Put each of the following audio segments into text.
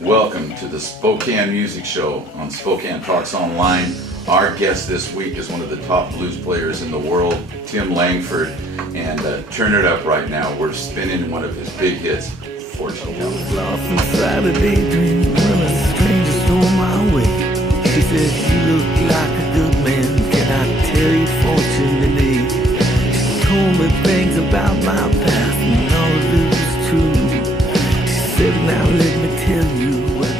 Welcome to the Spokane Music Show on Spokane Talks Online. Our guest this week is one of the top blues players in the world, Tim Langford. And turn it up right now. We're spinning one of his big hits, Fortune Teller. Lost inside a daydream when a stranger stole my way. She said, "You look like a good man. Can I tell you fortune today?" She told me things about my past and all of it was true. She said, "Now let me tell you what."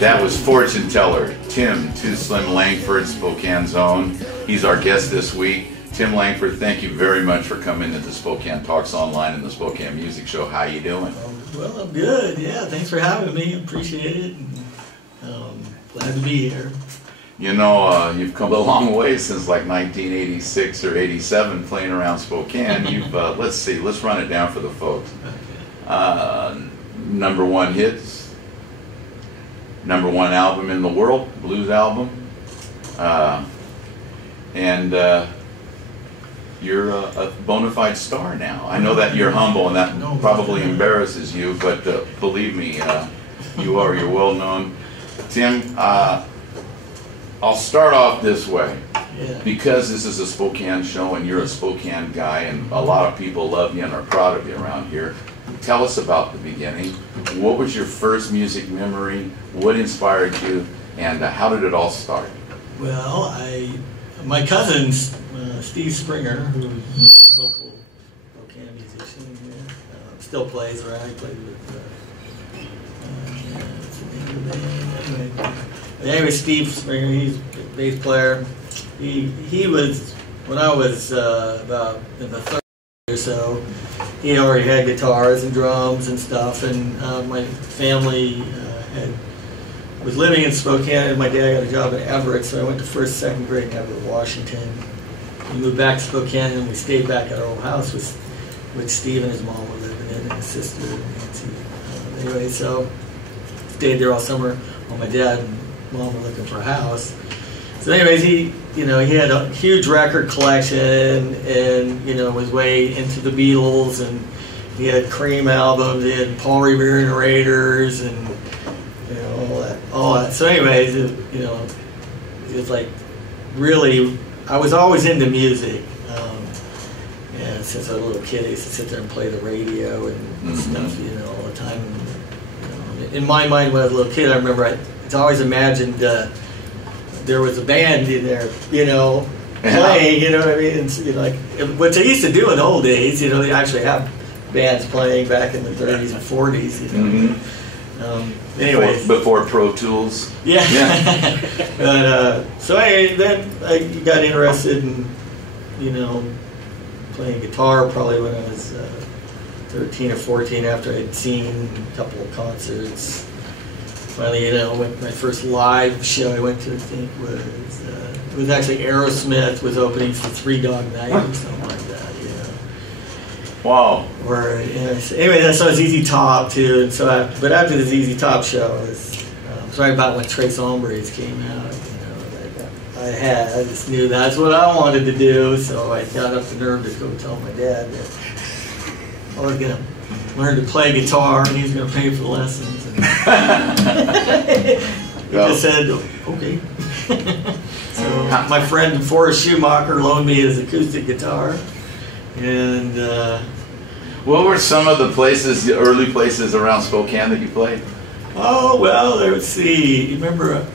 That was Fortune Teller, Tim Too Slim Langford, Spokane's own. He's our guest this week. Tim Langford, thank you very much for coming to the Spokane Talks Online and the Spokane Music Show. How you doing? Well, I'm good. Yeah, thanks for having me. Appreciate it. Glad to be here. You know, you've come a long way since like 1986 or 87 playing around Spokane. You've, let's see, let's run it down for the folks. #1 hits, #1 album in the world, blues album, and you're a bona fide star now. I know that you're humble and that probably embarrasses you, but believe me, you are. You're well known. Tim, I'll start off this way. Yeah. Because this is a Spokane show and you're a Spokane guy and a lot of people love you and are proud of you around here. Tell us about the beginning. What was your first music memory? What inspired you? And how did it all start? Well, my cousin, Steve Springer, who's a local Spokane musician, still plays around. He played with, what's the name of the band? Anyway, Steve Springer, he's a bass player. He was, when I was about in the 30s or so, he already had guitars and drums and stuff, and my family was living in Spokane, and my dad got a job in Everett, so I went to first, second grade in Everett, Washington. We moved back to Spokane, and we stayed back at our old house with Steve and his mom were living in, and his sister, Nancy. Anyway, so stayed there all summer while my dad and mom were looking for a house. So anyways, he had a huge record collection and, was way into the Beatles, and he had Cream albums, he had Paul Revere and the Raiders, and, all that. So anyways, it was like, really, I was always into music. And since I was a little kid, I used to sit there and play the radio and stuff, all the time. And, in my mind, when I was a little kid, I remember I'd always imagined there was a band in there, playing, you know what I mean? And, like, what they used to do in the old days, they actually have bands playing back in the 30s and 40s, Anyways. Before Pro Tools. Yeah. But, so then I got interested in, playing guitar probably when I was 13 or 14 after I'd seen a couple of concerts. Finally, my first live show I went to, I think, it was actually Aerosmith was opening for Three Dog Night or something like that, Wow. Or, anyway, I saw ZZ Top too, and so but after the ZZ Top show, it was right about when Trace Hombres came out, I just knew that's what I wanted to do, so I got up the nerve to go tell my dad that I was going to learn to play guitar and he was going to pay for the lessons. And he just said, okay. So my friend Forrest Schumacher loaned me his acoustic guitar, and what were some of the early places around Spokane that you played? Oh, well, let's see. You remember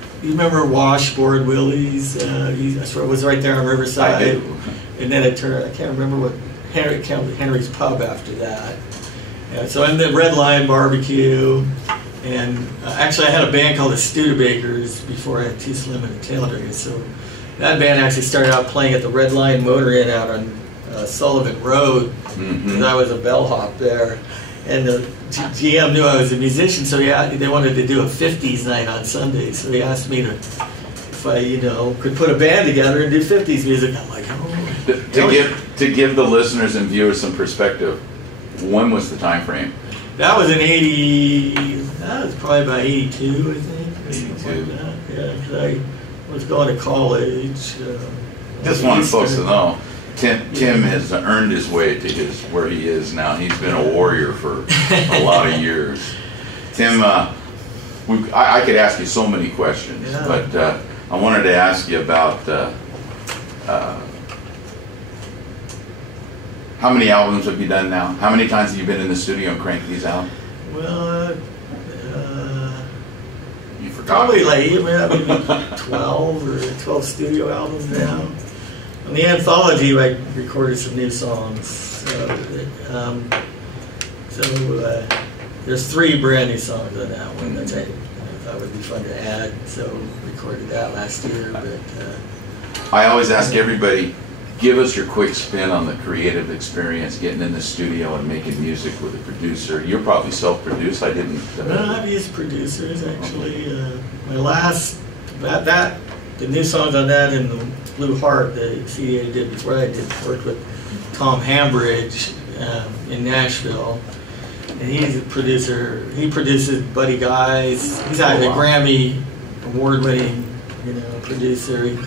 Washboard Willie's? It was right there on Riverside. I do. And then it turned, I can't remember what, Henry's Pub after that. Yeah, so I'm the Red Lion Barbecue. And actually I had a band called the Studebakers before I had Too Slim and the Taildraggers. So that band actually started out playing at the Red Lion Motor Inn out on Sullivan Road. Because I was a bellhop there. And the GM knew I was a musician, so they wanted to do a 50s night on Sundays. So he asked me if I, could put a band together and do 50s music. I'm like, oh. To give the listeners and viewers some perspective, when was the time frame? That was that was probably about 82, I think. 82. Like yeah, because I was going to college. Just wanted folks to know. Tim has earned his way to where he is now. He's been a warrior for a lot of years. Tim, I could ask you so many questions, yeah. but I wanted to ask you about how many albums have you done now? How many times have you been in the studio and cranked these out? Well, You forgot. probably like maybe 12 or 12 studio albums now. On the anthology, I recorded some new songs. So there's 3 brand new songs on that one that I thought would be fun to add. So recorded that last year. But I always ask everybody, give us your quick spin on the creative experience, getting in the studio and making music with a producer. You're probably self-produced. I didn't. I've used producers actually. My last the new songs on that and the Blue Heart, the CD I did before I worked with Tom Hambridge in Nashville, and he's a producer. He produces Buddy Guy's. He's actually a Grammy award-winning, producer. He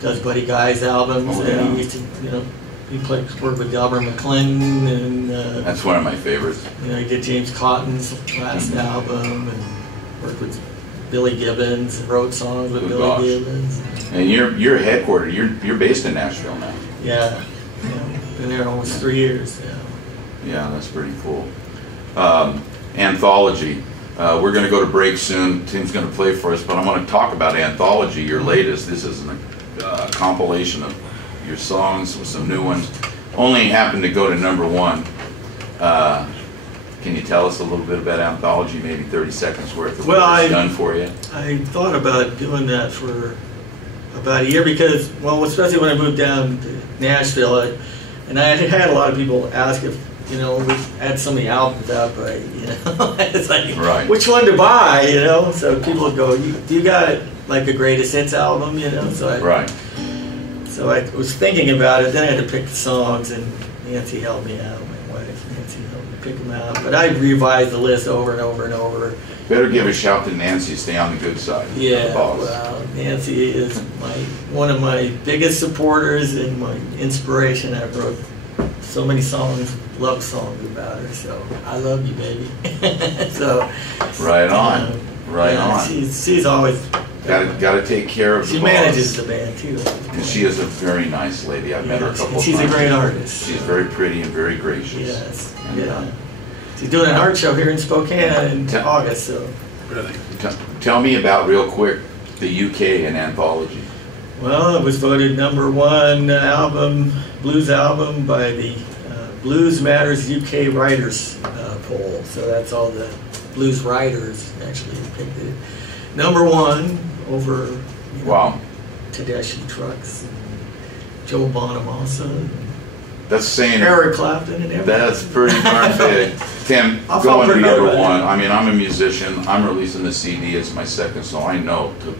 does Buddy Guy's albums, and he used to, he worked with Delbert McClendon, and that's one of my favorites. He did James Cotton's last album, and worked with Billy Gibbons, wrote songs with Billy Gibbons. And you're headquartered. You're based in Nashville now. Yeah, been there almost 3 years. Yeah, that's pretty cool. Anthology. We're going to go to break soon. Tim's going to play for us, but I want to talk about Anthology, your latest. This is a compilation of your songs with some new ones. Only happened to go to #1. Can you tell us a little bit about Anthology, maybe 30 seconds worth of what it's done for you? I thought about doing that for about a year because, especially when I moved down to Nashville, and I had a lot of people ask if, we had so many albums out, but, it's like, right. Which one to buy, So people would go, do you got, like, a greatest hits album, Right. So I was thinking about it, then I had to pick the songs, and Nancy helped me out, my wife. Nancy helped me pick them out. But I revised the list over and over and over. Better give a shout to Nancy, stay on the good side. Yeah, well, Nancy is one of my biggest supporters and my inspiration. I wrote so many love songs about her, so I love you, baby. So right on, right on. She's always got to take care of. She manages the band too. And she is a very nice lady. I've met her a couple of times. She's a great artist. She's very pretty and very gracious. Yes. And, she's doing an art show here in Spokane in August. So. Tell me about, real quick, the UK and Anthology. Well, it was voted #1 blues album by the Blues Matters UK Writers poll. So that's all the blues writers actually picked it. #1 over Tedeschi Trucks, and Joe Bonamassa, and that's saying Eric Clapton, and everything. That's pretty darn big. Tim, going to #1. I mean, I'm a musician. I'm releasing the CD as my second, so I know to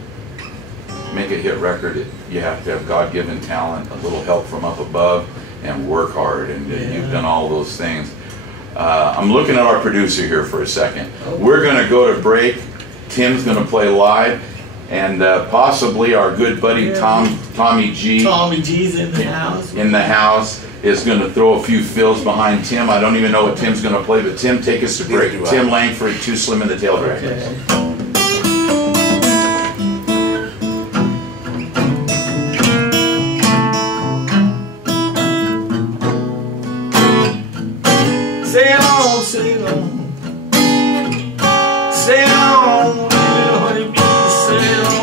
make a hit record, you have to have God-given talent, a little help from up above, and work hard. And you've done all those things. I'm looking at our producer here for a second. We're going to go to break. Tim's going to play live, and possibly our good buddy Tommy G. Tommy G's in the house. Is going to throw a few fills behind Tim. I don't even know what Tim's going to play, but Tim, take us to break. Tim Langford, Too Slim and the Tail Draggers. Okay. Sail on, sail on, sail on, little honeybee, sail on.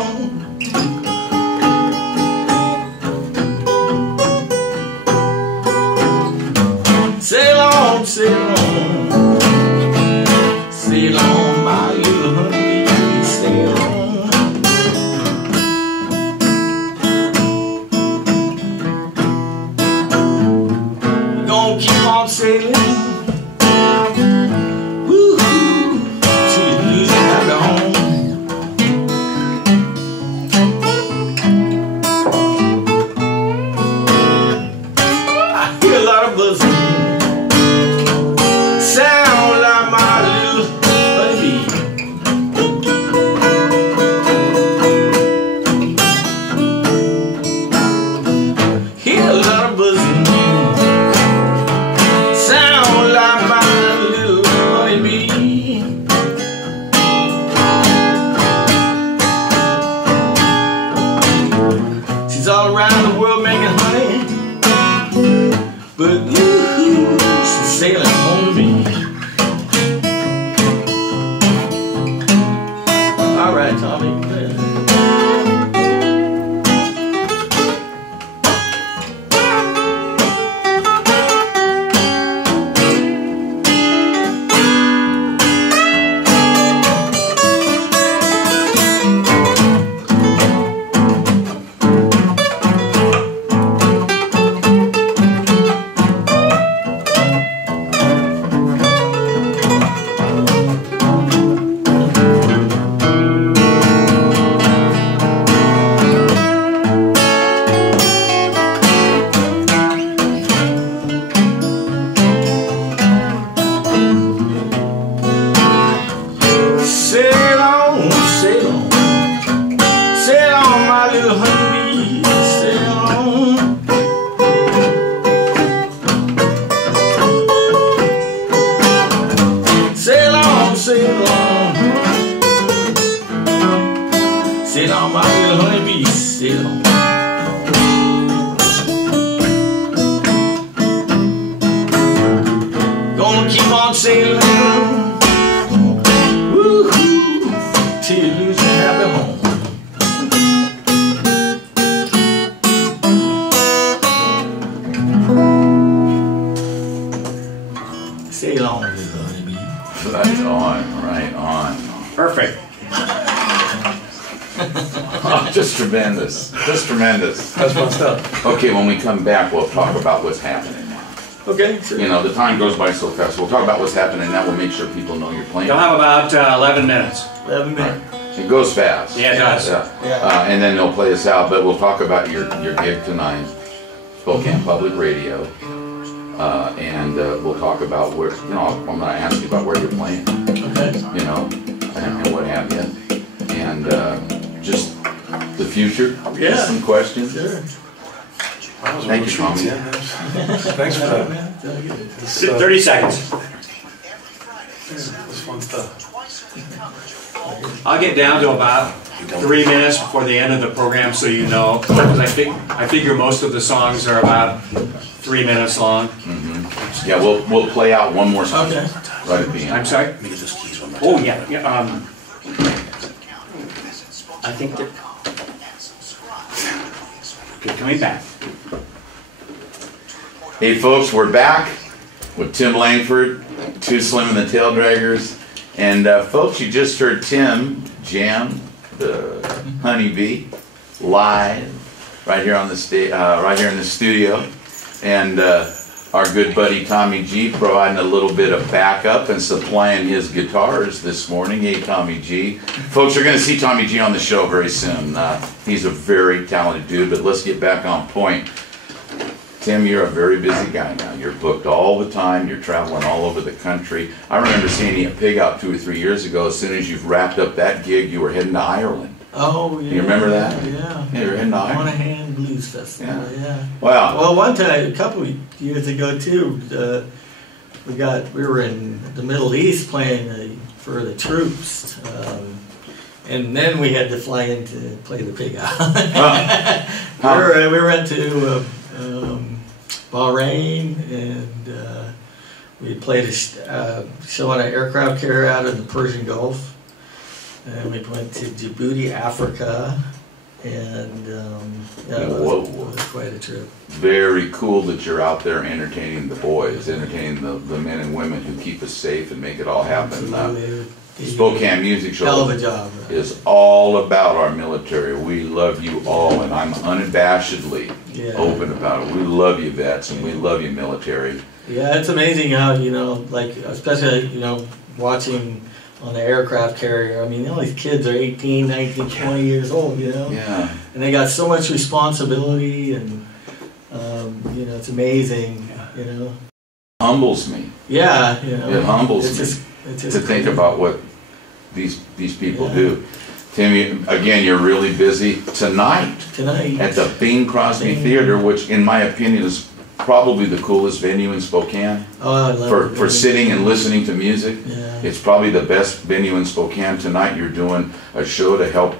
Sail on, sail on, sail on, my little honeybee, sail on. We're gonna keep on sailing. Sound like my little baby. Hear a lot of buzzing. but you, she's sailing home to me. All right, Tommy. Sail on, my little honeybee, sail on. Gonna keep on sailing, woo-hoo, till you lose your happy home. Sail on, little honeybee. Right on, right on. Perfect. Oh, just tremendous. Just tremendous. That's fun stuff. Okay, when we come back, we'll talk about what's happening now. Okay, sure. You know, the time goes by so fast. We'll talk about what's happening now. We'll make sure people know you're playing. You'll have about 11 minutes. 11 minutes. It goes fast. Yeah, it does. Yeah. And then they'll play us out, but we'll talk about your gig tonight, Spokane Public Radio, and we'll talk about where, you know, I'm going to ask you about where you're playing, Okay. you know, and what have you, and just the future. Yeah. Some questions. Sure. Thank you, Tommy. Thanks for that. Man, 30 seconds. That's fun stuff. I'll get down to about 3 minutes before the end of the program, so you know, because I figure most of the songs are about 3 minutes long. Mm-hmm. Yeah, we'll play out one more song Okay. right at the end. I'm sorry. Let me get those keys one more Oh time. yeah. I think they're okay, coming back. Hey folks, we're back with Tim Langford, Too Slim and the Tail Draggers, and folks, you just heard Tim jam the Honeybee live right here on the right here in the studio, and our good buddy Tommy G providing a little bit of backup and supplying his guitars this morning. Hey, Tommy G. Folks, you're going to see Tommy G on the show very soon. He's a very talented dude, but let's get back on point. Tim, you're a very busy guy now. You're booked all the time. You're traveling all over the country. I remember seeing you at Pig Out 2 or 3 years ago. As soon as you've wrapped up that gig, you were heading to Ireland. Oh, yeah. You remember that? Yeah. Yeah, you're heading to Ireland. Monahan Blues Festival, yeah. Wow. Well, one time, a couple of years ago too, we were in the Middle East playing for the troops, and then we had to fly in to play the Pig Out. We went to Bahrain, and we played a show on an aircraft carrier out in the Persian Gulf. And we went to Djibouti, Africa, and yeah, it was quite a trip. Very cool that you're out there entertaining the boys, entertaining the men and women who keep us safe and make it all happen. Spokane Music Show hell of a job, is all about our military. We love you all, and I'm unabashedly open about it. We love you vets, and we love you military. Yeah, it's amazing how, you know, like, especially, you know, watching on the aircraft carrier. I mean, all these kids are 18, 19, 20 years old, you know? Yeah. And they got so much responsibility, and, you know, it's amazing, you know? Humbles me. Yeah, you know. It humbles me it's just to think about what these people do. Tim, again, you're really busy tonight at the Bing Crosby Theater, which, in my opinion, is probably the coolest venue in Spokane. Oh, I love for sitting and listening to music. Yeah. It's probably the best venue in Spokane. Tonight you're doing a show to help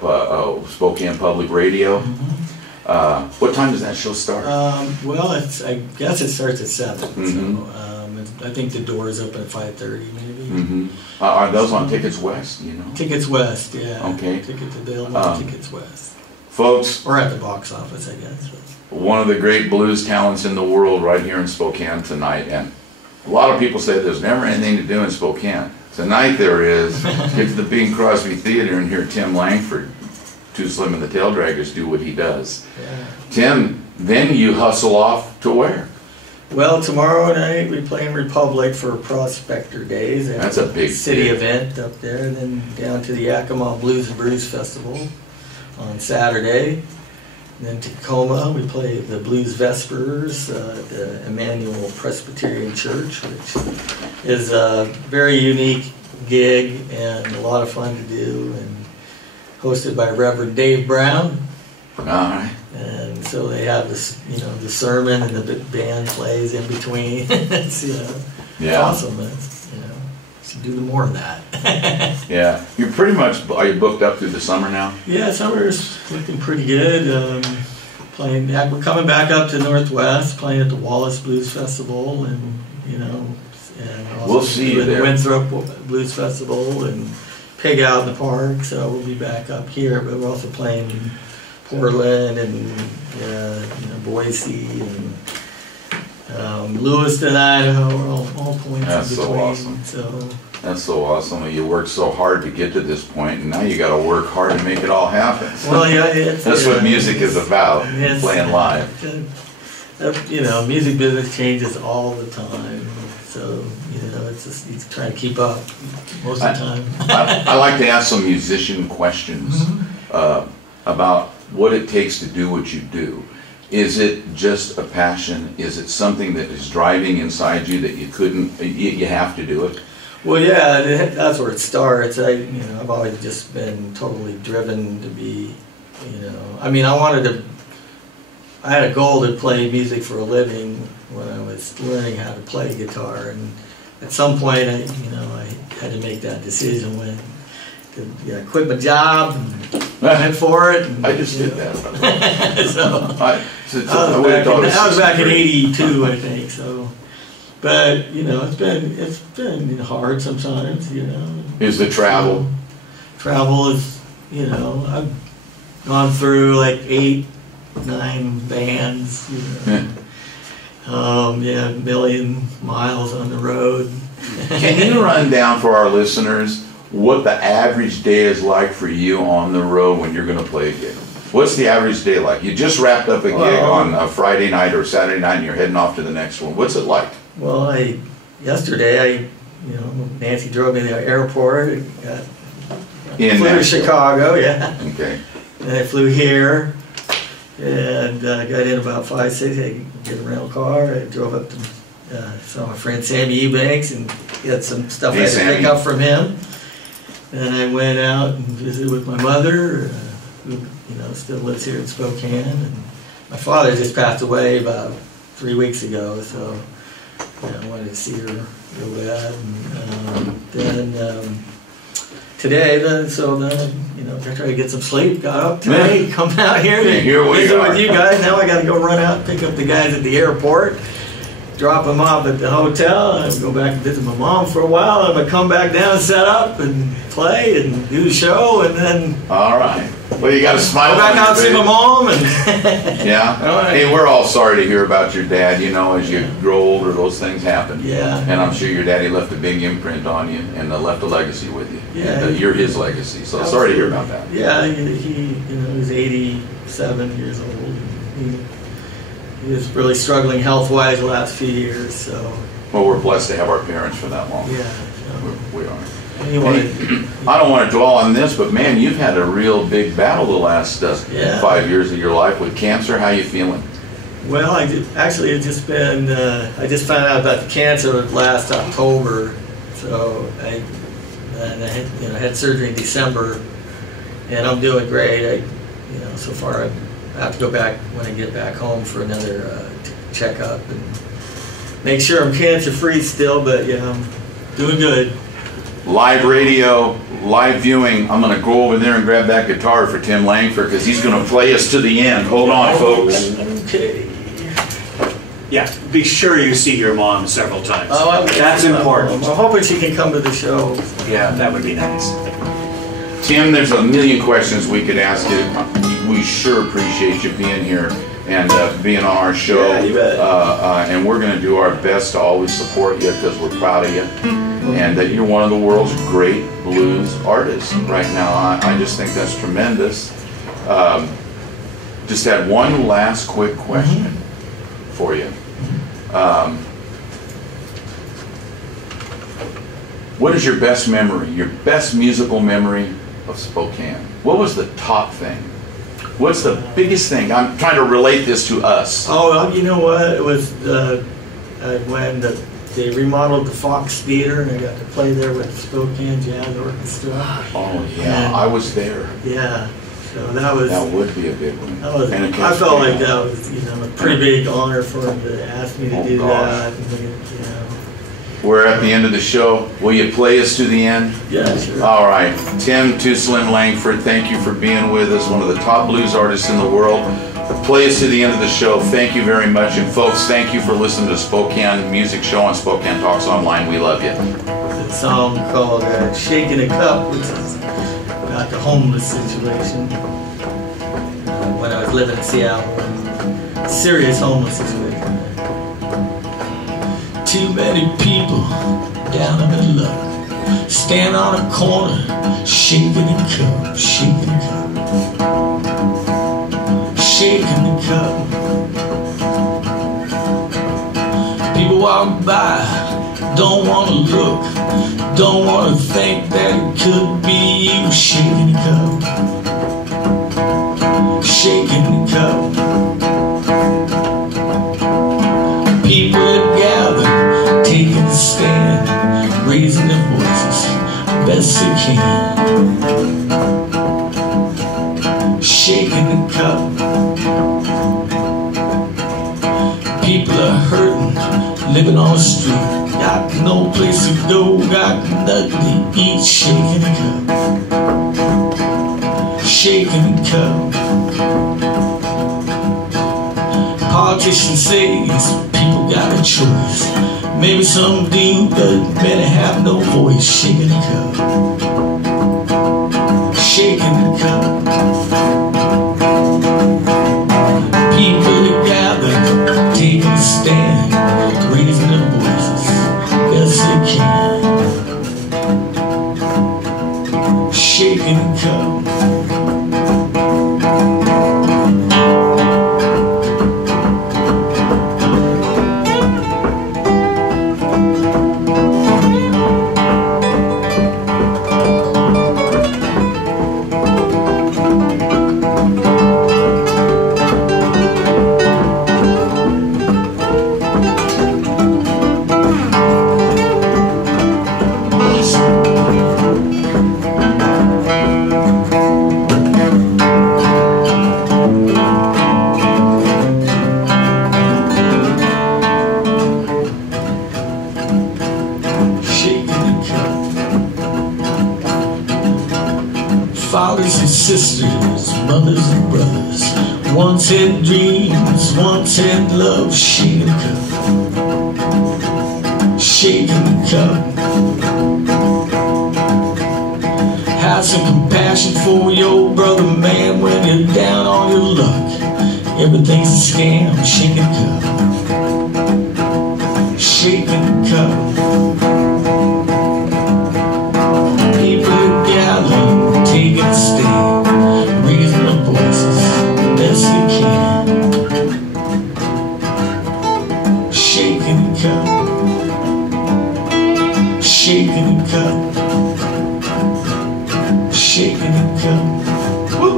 Spokane Public Radio. Mm-hmm. What time does that show start? Well, I guess it starts at 7. Mm-hmm. So I think the doors open at 5:30, maybe. Mm-hmm. Are those on Tickets West? You know. Tickets West, yeah. Okay. Tickets available on Tickets West, Folks. or at the box office, I guess. One of the great blues talents in the world right here in Spokane tonight, and a lot of people say there's never anything to do in Spokane. Tonight there is. Get to the Bing Crosby Theater and hear Tim Langford, Too Slim and the Tail Draggers, do what he does. Yeah. Tim, then you hustle off to where? Well, tomorrow night we play in Republic for Prospector Days. That's a big city gig. event up there, and then down to the Yakima Blues and Brews Festival on Saturday. And then Tacoma, we play the Blues Vespers at the Emmanuel Presbyterian Church, which is a very unique gig and a lot of fun to do, and hosted by Reverend Dave Brown. All right. And so they have this, the sermon and the band plays in between. It's, Yeah. awesome. It's, should do more of that. Yeah. You're pretty much, are you booked up through the summer now? Yeah, summer's looking pretty good. We're coming back up to Northwest, playing at the Wallace Blues Festival, and and also We'll see you doing the there. Winthrop Blues Festival and Pig Out in the Park. So we'll be back up here, but we're also playing in Portland and Boise and Lewiston, Idaho. All points That's in so between. awesome. So That's so awesome. You worked so hard to get to this point, and now you got to work hard to make it all happen. well, yeah, That's what music is about, Yes. playing live. Music business changes all the time, so it's just you try to keep up most of the time. I like to ask some musician questions about what it takes to do what you do. Is it just a passion? Is it something that is driving inside you that you have to do it? Well, yeah, that's where it starts. I've always just been totally driven to be, I had a goal to play music for a living when I was learning how to play guitar, and at some point, I had to make that decision when to quit my job and went for it. And, I just did that. so that was back in '82, I think. So. But it's been hard sometimes. Is the travel? Travel is I've gone through like 8, 9 bands. A million miles on the road. Can you run down for our listeners what the average day is like for you on the road when you're going to play a gig? What's the average day like? You just wrapped up a gig on a Friday night or Saturday night, and you're heading off to the next one. What's it like? Well, yesterday Nancy drove me to the airport. Flew to Chicago, yeah. Okay. And I flew here, and got in about 5, 6. I get a rental car. I drove up to saw my friend Sammy Eubanks and got some stuff I had to pick up from him. And I went out and visited with my mother, who still lives here in Spokane. And my father just passed away about 3 weeks ago, so. I wanted to see her real bad. And then today, I tried to get some sleep. Got up today, come out here to visit with you guys. Now I got to go run out and pick up the guys at the airport, drop them off at the hotel, and go back and visit my mom for a while. I'm gonna come back down, set up, and play and do the show, and then. All right. Well, you got to smile. Go back out and see my mom, and. Yeah. Hey, we're all sorry to hear about your dad. As you grow older, those things happen. Yeah. And I'm sure your daddy left a big imprint on you and left a legacy with you. Yeah. You're his legacy. So sorry to hear about that. Yeah, he's 87 years old. He was really struggling health-wise the last few years. So. Well, we're blessed to have our parents for that long. Yeah. We are. Anyway, I don't want to dwell on this, but man, you've had a real big battle the last 5 years of your life with cancer. How you feeling? Well, it's just been. I just found out about the cancer last October, so I had surgery in December, and I'm doing great. So far I have to go back when I get back home for another checkup and make sure I'm cancer free still, but I'm doing good. Live radio, live viewing, I'm going to go over there and grab that guitar for Tim Langford because he's going to play us to the end. Hold on, folks. Okay. Yeah, be sure you see your mom several times. Oh, that's important. I'm hoping she can come to the show. Yeah, that would be nice. Tim, there's a million questions we could ask you. We sure appreciate you being here and being on our show. Yeah, you bet. And we're going to do our best to always support you because we're proud of you. And that you're one of the world's great blues artists right now. I just think that's tremendous. Just had one last quick question for you. What is your best memory, your best musical memory of Spokane? What was the top thing? What's the biggest thing? I'm trying to relate this to us. Oh, you know what? It was when they remodeled the Fox Theater, and I got to play there with the Spokane Jazz Orchestra. Oh yeah, I was there. Yeah, so that would be a big one. I felt like that was, you know, a pretty big honor for him to ask me to do that. And, you know. We're at the end of the show. Will you play us to the end? Yeah, sure. All right, Tim Too Slim Langford, thank you for being with us. One of the top blues artists in the world. Play us to the end of the show. Thank you very much. And folks, thank you for listening to Spokane Music Show on Spokane Talks Online. We love you. A song called Shaking a Cup, which is about the homeless situation. When I was living in Seattle, serious homeless situation. Too many people down in the luck, stand on a corner, shaking a cup, shaking a cup. Shaking the cup. People walk by, don't want to look, don't want to think that it could be you. Shaking the cup, shaking the cup. People are gathered, taking a stand, raising their voices best they can. Shaking the cup. People are hurting, living on the street, got no place to go, got nothing to eat. Shaking the cup, shaking the cup. Politicians say people got a choice, maybe some do, but many have no voice. Shaking the cup, shaking the cup. People are gathered, taking a stand, raising their voices best they can. Shaking the cup. Fathers and sisters, mothers and brothers, once had dreams, once had love. Shaking the cup, shaking the cup. Have some compassion for your brother, man, when you're down on your luck. Everything's a scam. Shaking the cup, shaking the cup. People are gathering, taking a stand, raising their voices best they can. Shaking the cup, shaking the cup, shaking the cup. Woo!